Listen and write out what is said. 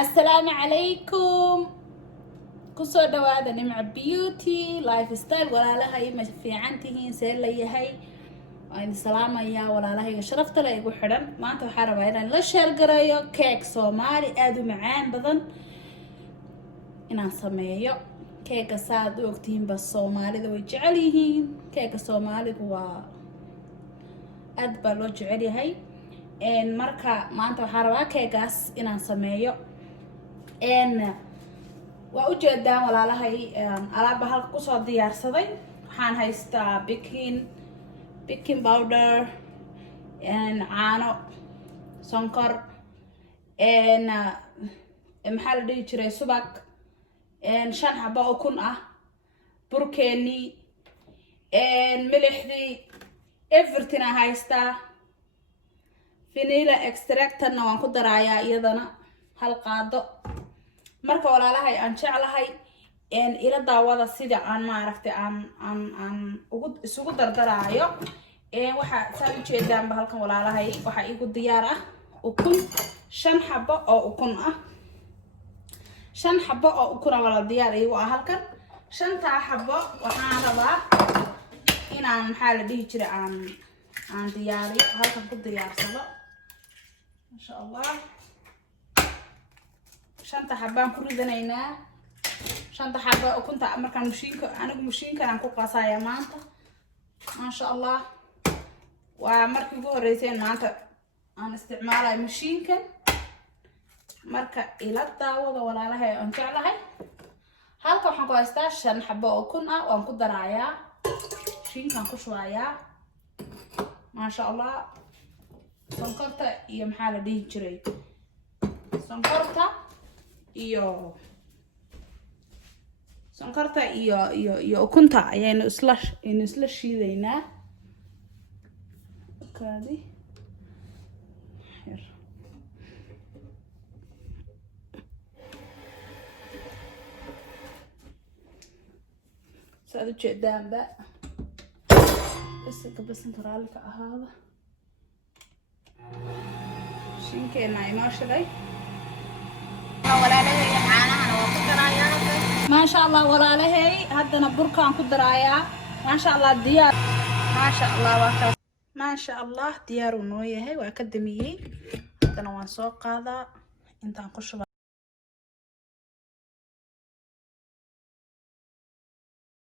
السلام عليكم كسر دوادا نمع بيوتي لايف ستايل ولا لها يما في عنتهين سير لي هي وين سلام يا ولا لها شرفت لي يقول حرم ما انت حرب هنا لا شير قرايو كيك سومالي ادو معان بدن inaan sameeyo keega saad u ogtihiin bas Soomaalida way jecel yihiin keega Soomaalidu waa aad baa loo jecel yahay marka maanta waxaan rabaa keegaas inaan sameeyo waa u jeedaan walaalahay alaaba halka ku soo diyaarsaday waxaan haystaa baking powder caano sonkor maxaa la dhihi jiray subag shan xabo oo kun ah burkeeni milixdii everything aan haystaa vanilla extractna waan ku darayaa iyadana hal qaado marka walaalahay aan jeclahay ila daawada sida aan maaragtay aan isugu dardaraayo waxa saan u jeedaan halkan walaalahay waxa igu diyaar ah ukun shan xabo oo ukun ah shan xabo oo ukun wala diyaar igu ah halkan shanta xabo waxaan rabaa inaan maxaa la dhihi jiray aan diyaariyo halkan ku diyaarsado insha Allah shanta xabaan ku ridanaynaa shanta xabo ukunta markaan mashiinka aan ku qasaya maanta masha Allah waa markii ugu horeysay maanta aan isticmaalayo mashiinka marka ila daawada walaalahay aan jeclahay halka waxaan ku haystaa shan xabo oo kun ah waan ku darayaa mashiinkaan ku shubayaa masha Allah sonkorta iyo maxaa la dhihi jiray sonkorta iyo ukunta ayaynu isla shiidaynaa kaadi saad u jeedaanba bas karaalka ahaada shinkeena inoo shilay walaalahay caanahana waa ku darayaa maasha Allah walaalahay haddana burkaan ku darayaa maasha Allah diyaar maasha Allah waa ka maasha Allah diyaar uu noo yahay waa ka damiyay haddana waan soo qaadaa intaan ku shuba